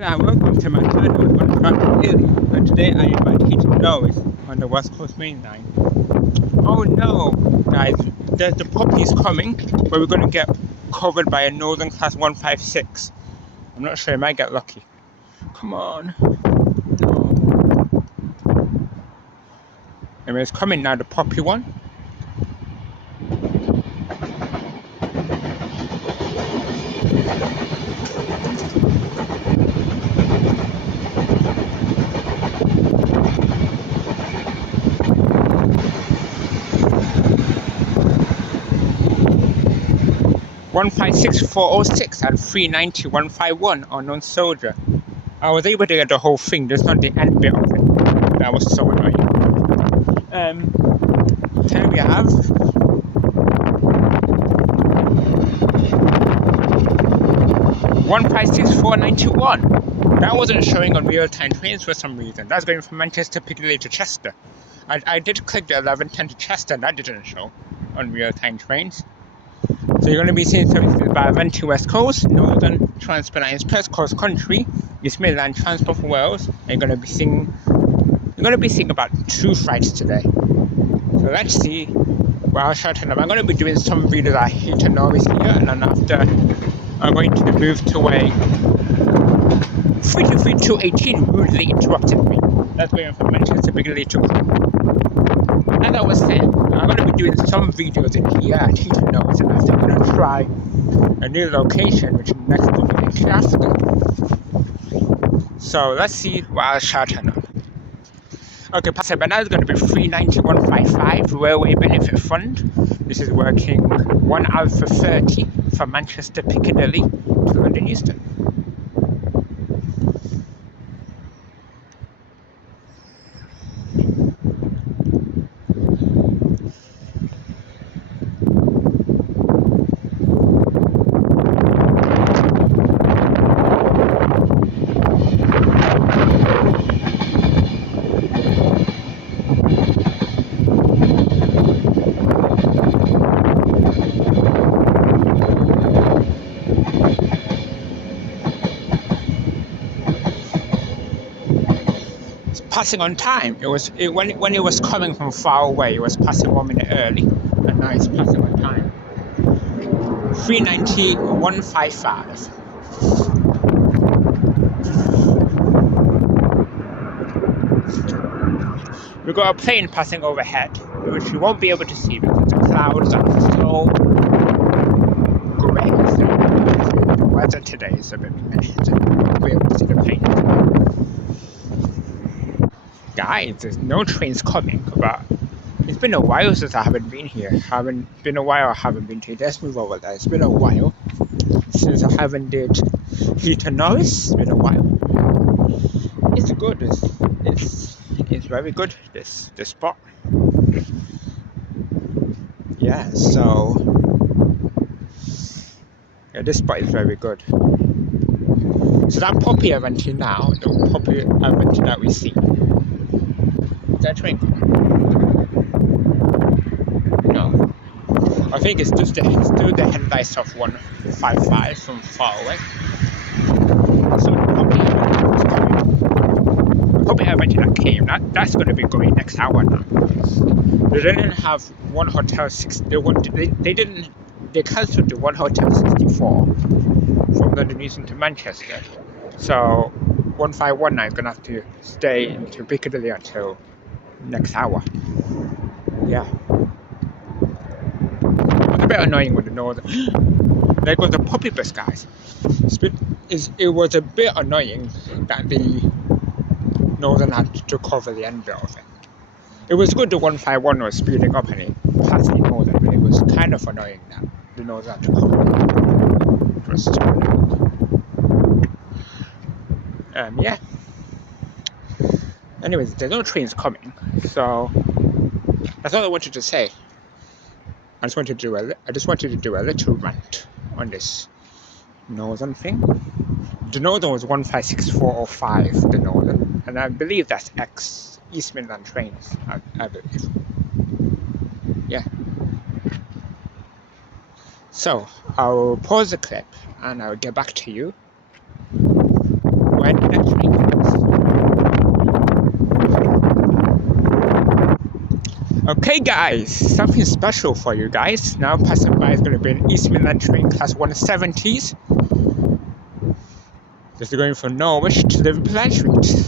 And welcome to my channel on Track Daily, and today I am at Heaton Norris on the West Coast Main Line. Oh no, guys, there's the puppies coming, where we're going to get covered by a Northern Class 156. I'm not sure, I might get lucky. Come on. No. Anyway, it's coming now, the puppy one. 156406 and 390151 unknown soldier. I was able to get the whole thing, just not the end bit of it. That was so annoying. Here we have 156491. That wasn't showing on real-time trains for some reason. That's going from Manchester Piccadilly to Chester. I did click the 1110 to Chester, and that didn't show on real-time trains. So you're going to be seeing services by Avanti West Coast, Northern Transpennine Express, Cross Country, East Midlands, Transport for Wales, and you're going to be seeing about 2 flights today. So let's see what I'll shout them. I'm going to be doing some videos at Heaton Norris here, and then after I'm going to move to a 323-218 rudely interrupted me. That's going from Manchester Piccadilly to as I was saying, I'm going to be doing some videos in here at Heaton Norris, and after I'm going to try a new location, which is next to the Shafter. So let's see what I'll shout on. Okay, Pastor Bernard is going to be 39155 Railway Benefit Fund. This is working 1 Alpha 30 from Manchester Piccadilly to London Euston. Passing on time. When it was coming from far away, it was passing 1 minute early, and now it's passing on time. 39155. We've got a plane passing overhead, which you won't be able to see because the clouds are so grey. The weather today is a bit meh, so you won't be able to see the plane. Guys, there's no trains coming, but it's been a while since I haven't been here. I haven't been to here. Let's move over there. It's been a while since I haven't did Heaton Norris. It's been a while. It's good. It's very good. This spot. Yeah. So yeah, this spot is very good. So that puppy Avanti now, the puppy Avanti that we see. That train coming? No. I think it's still the headlights of 155 from far away. So the puppy Avanti that came, that's going to be going next hour now. They didn't have one hotel 6. They cancelled the one hotel 64 from London Euston to Manchester. So 1519 is going to have to stay into Piccadilly until next hour. Yeah. It's a bit annoying with the Northern. There goes the puppy bus, guys. It was a bit annoying that the Northern had to cover the end bit of it. It was good the 151 was speeding up and it passed the Northern, but it was kind of annoying that the Northern had to cover it. It was too annoying. Yeah. Anyways, there's no trains coming, so that's all I wanted to say. I just wanted to do a little rant on this Northern thing. The Northern was 156405, the Northern, and I believe that's East Midland trains. I believe. Yeah. So I'll pause the clip and I'll get back to you when the next train comes. Okay guys, something special for you guys. Now passing by is going to be an East Midlands train class 170s. Just going from Norwich to Liverpool Street.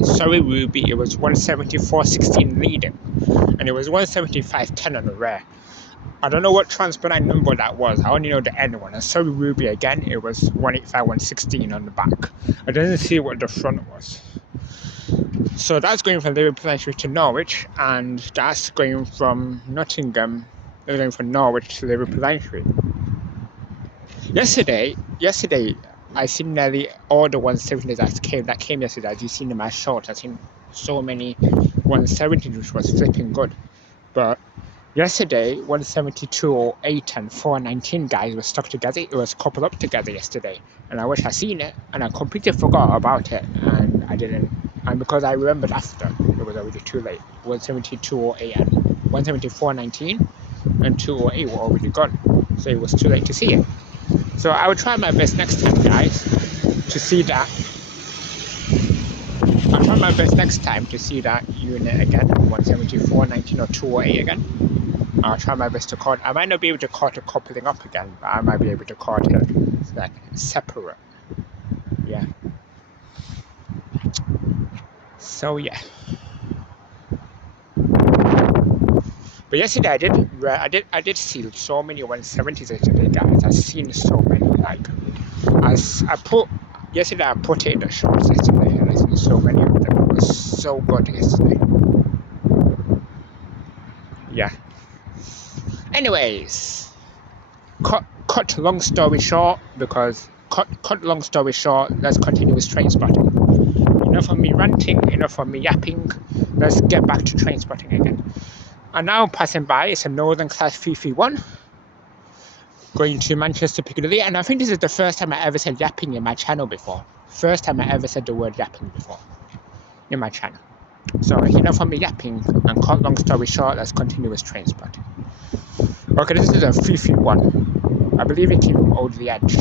Sorry Ruby, it was 174.16 leading, and it was 175.10 on the rear. I don't know what Transpennine number that was, I only know the end one, and sorry Ruby again, it was 185.116 on the back. I didn't see what the front was. So that's going from Liverpool Street to Norwich, and that's going from Nottingham, going from Norwich to Liverpool Street. Yesterday, I seen nearly all the 170s that came yesterday. As you seen in my short, I seen so many 170s, which was flipping good. But yesterday, 172.08 and 419 guys were stuck together. It was coupled up together yesterday, and I wish I seen it, and I completely forgot about it, and I didn't. And because I remembered after, it was already too late. 172.08 and 174.19 and 208 were already gone, so it was too late to see it. So I will try my best next time, guys, to see that. I'll try my best next time to see that unit again, 174.19 or 208 again. I'll try my best to call it. I might not be able to call it coupling up again, but I might be able to call it like separate. Yeah. So yeah. But yesterday I did see so many 170s yesterday, guys. I've seen so many, like, yesterday I put it in the shorts yesterday, and I seen so many of them. It was so good yesterday. Yeah. Anyways, cut long story short, let's continue with train spotting. Enough of me ranting, enough of me yapping. Let's get back to train spotting again. And now passing by is a Northern Class 331 going to Manchester Piccadilly, and I think this is the first time I ever said yapping in my channel before. First time I ever said the word yapping before in my channel. So enough of me yapping, and cut long story short, let's continue with train spotting. Okay, this is a 331. I believe it came from Old the Edge.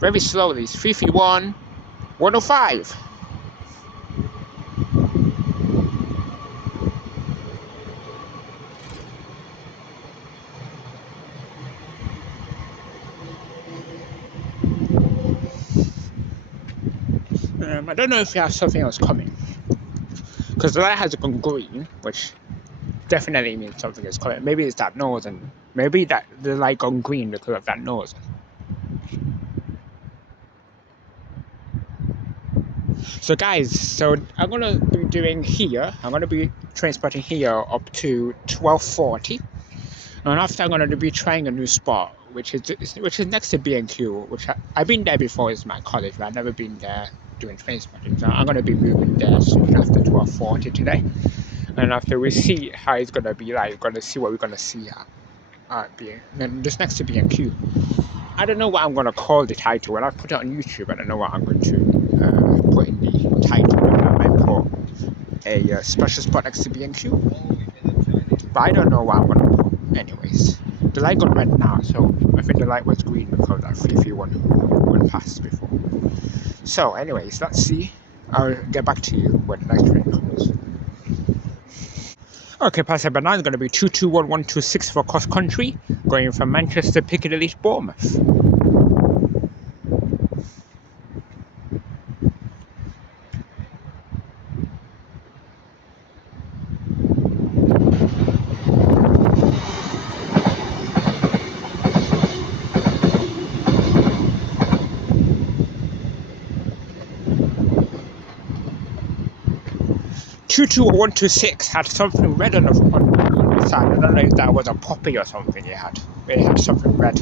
Very slowly, 331, 105. I don't know if we have something else coming, because the light has gone green, which definitely means something is coming. Maybe it's that northern. Maybe that the light gone green because of that northern. So guys, so I'm gonna be doing here. I'm gonna be train spotting here up to 12:40, and after I'm gonna be trying a new spot, which is next to B&Q, which I've been there before. It's my college, but I've never been there doing train spotting. So I'm gonna be moving there soon after 12:40 today, and after we see how it's gonna be like, we're gonna see what we're gonna see at B. And just next to B&Q. I don't know what I'm gonna call the title. When I put it on YouTube, I don't know what I'm going to put in the title. I might put a special spot next to B&Q, but I don't know what I'm gonna put. Anyways, the light got red now, so I think the light was green because that 331 went past before. So anyways, let's see. I'll get back to you when the next train comes. Okay, passer by now is going to be 221126 for cross country, going from Manchester Piccadilly to Bournemouth. (221126) had something red on the side. I don't know if that was a poppy or something it had. It had something red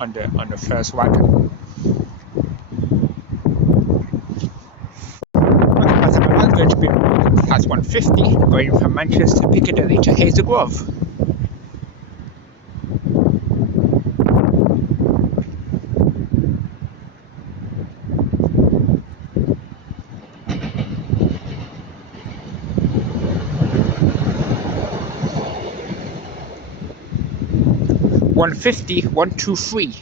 on the first wagon. be a Northern Class 150 going from Manchester Piccadilly to Hazel Grove. (150-123).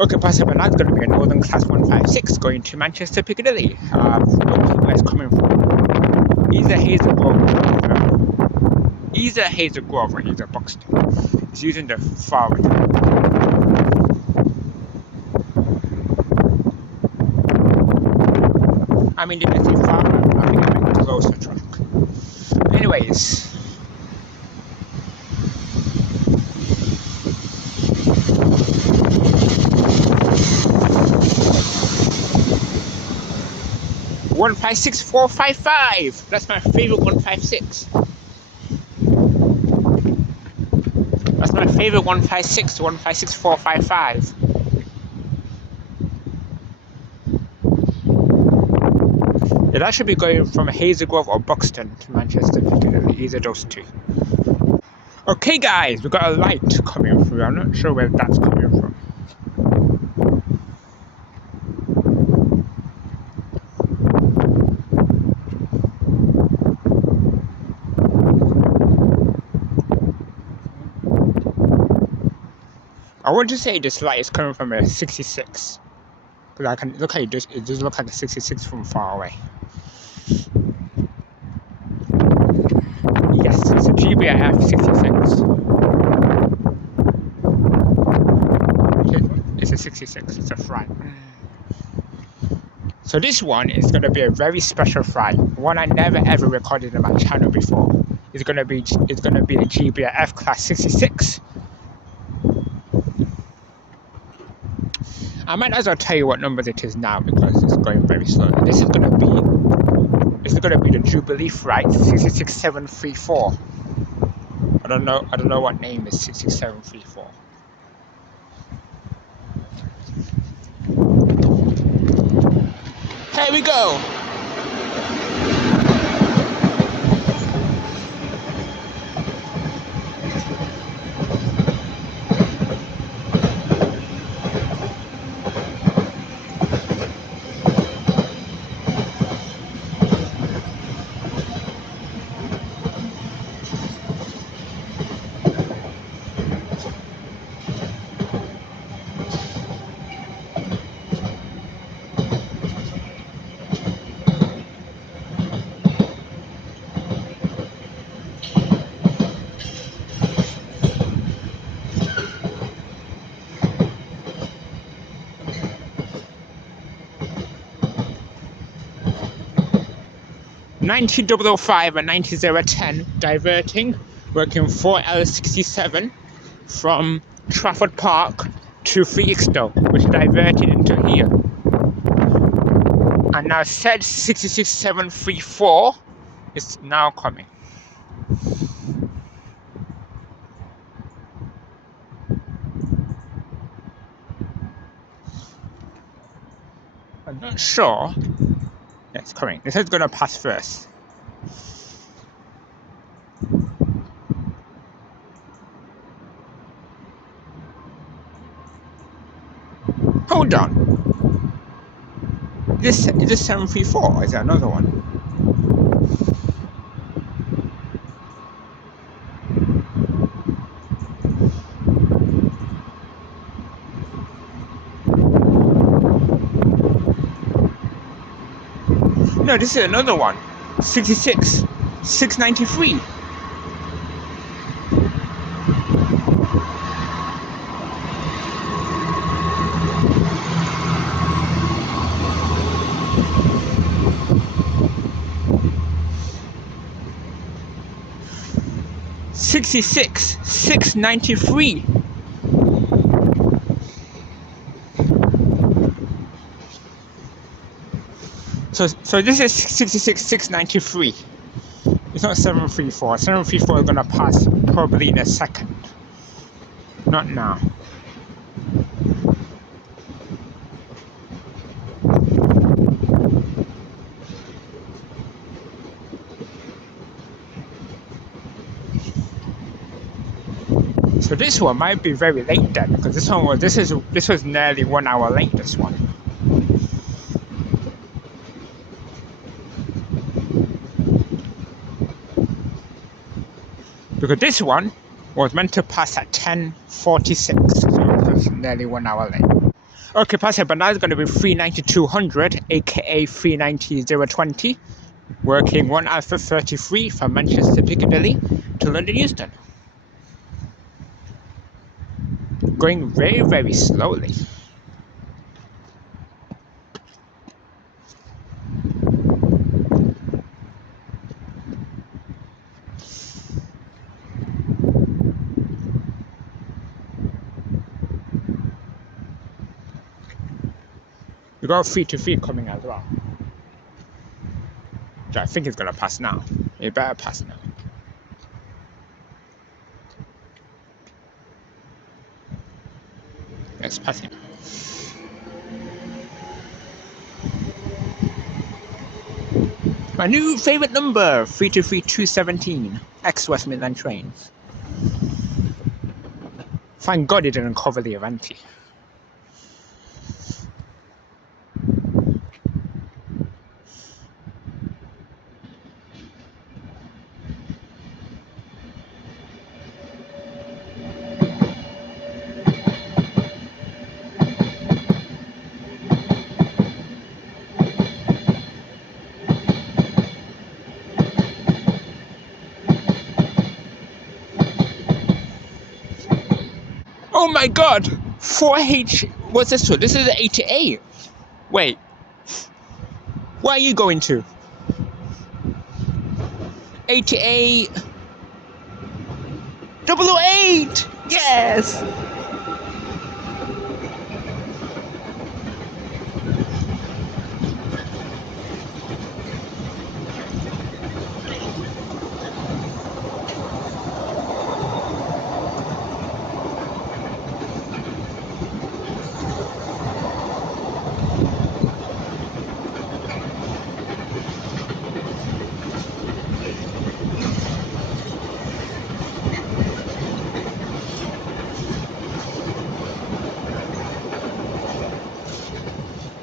Okay, possibly that's going to be a Northern Class 156 going to Manchester Piccadilly. Where it's coming from. Either Hazel Grove or either Buxton. It's using the forward. I mean, didn't say forward, I mean, I meant closer track. Anyways. (156-455). That's my favorite 156. That's my favorite 156, 156-455. Yeah, that should be going from Hazel Grove or Buxton to Manchester Piccadilly, either of those two. Okay guys, we've got a light coming through. I'm not sure where that's coming from. I want to say this light is coming from a 66. Because I can look at it, it does look like a 66 from far away. Yes, it's a GBRF 66. It's a 66, it's a fry. So this one is going to be a very special fry, one I never ever recorded on my channel before. It's going to be a GBRF class 66. I might as well tell you what numbers it is now because it's going very slowly. This is going to be the Jubilee Freight 66734. I don't know what name is 66734. Here we go. (90,005) and (90,010) diverting, working 4L67 from Trafford Park to Folkestone, which diverted into here. And now said 66734 is now coming. I'm not sure. Yeah, it's coming. This is going to pass first. Hold on. Is this 734 or is there another one? No, this is another one. 66, 693. (66, 693). So this is 66, 693. It's not 734. 734 is gonna pass probably in a second. Not now. So this one might be very late then, because this was nearly 1 hour late, this one. Because this one was meant to pass at 10:46, so it was nearly 1 hour late. Okay, passing, but now it's going to be 390-200, aka 390-020, working 1 Alpha 33 from Manchester Piccadilly to London Euston. Going very, very slowly. We got 323 coming as well. Which I think it's gonna pass now. It better pass now. It's passing. My new favourite number, 323-217, ex-West Midland trains. Thank God it didn't cover the Avanti. Oh my God! 4H. What's this one? This is 88. Wait. Where are you going to? 88. 008! Yes!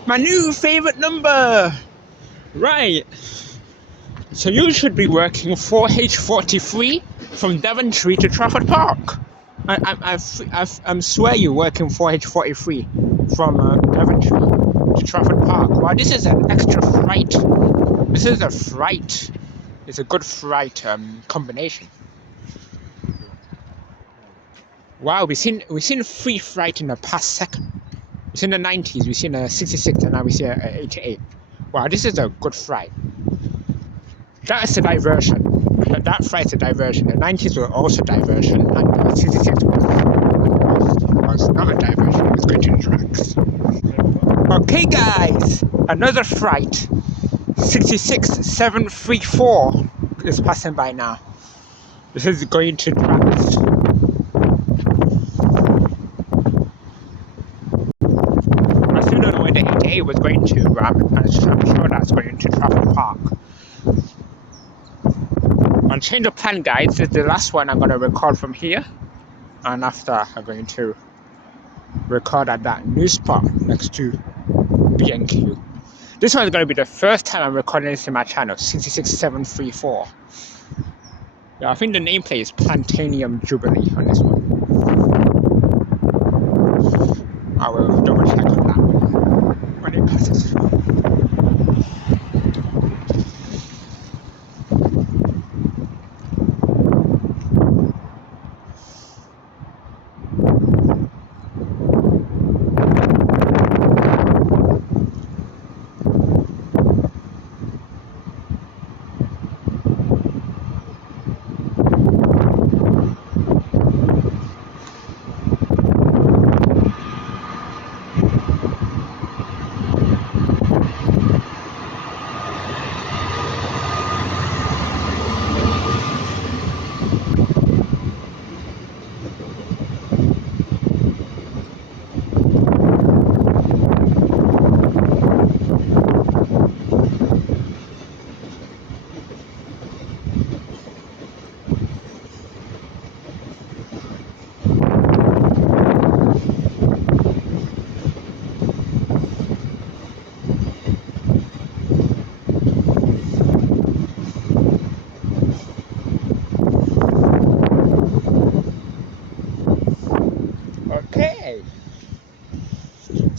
My new favourite number! Right. So you should be working 4H43 from Daventry to Trafford Park. I swear you're working 4H43 from Daventry to Trafford Park. Wow, this is an extra freight. This is a freight. It's a good freight combination. Wow, we've seen 3 freight in the past second. We've seen the 90s, we've seen a 66, and now we see a 88. Wow, this is a good freight. That's a diversion. That fright's a diversion. The 90s were also diversion, and the 66 was not a diversion. It was going to the tracks. Okay, guys, another fright. 66734 is passing by now. This is going to tracks. I still don't know where the 88 was going to, but I'm sure that's going to Trafford Park. On change of plan, guys, this is the last one I'm going to record from here, and after I'm going to record at that new spot next to B&Q. This one is going to be the first time I'm recording this in my channel, 66734. Yeah, I think the nameplate is Planetarium Jubilee on this one. I will double check on that when it passes.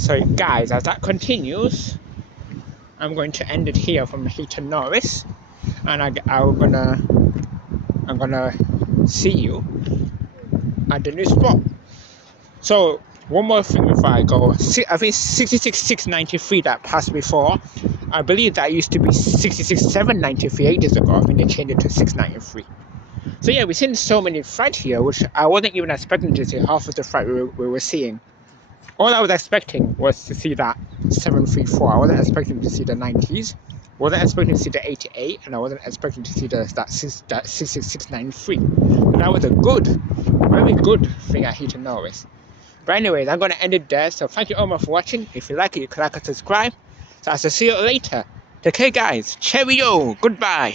So guys, as that continues, I'm going to end it here from Heaton Norris, and I'm gonna see you at the new spot. So one more thing before I go. I think 66,693 that passed before. I believe that used to be 66,793 ages ago. I think they changed it to 693. So yeah, we've seen so many freight here, which I wasn't even expecting to see half of the freight we were seeing. All I was expecting was to see that 734. I wasn't expecting to see the 90s. Wasn't expecting to see the 88, and I wasn't expecting to see that 66693. And that was a very good thing at Heaton Norris. But anyways, I'm going to end it there. So thank you all for watching. If you like it, you can like and subscribe. So I'll see you later. Take care, guys. Cheerio. Goodbye.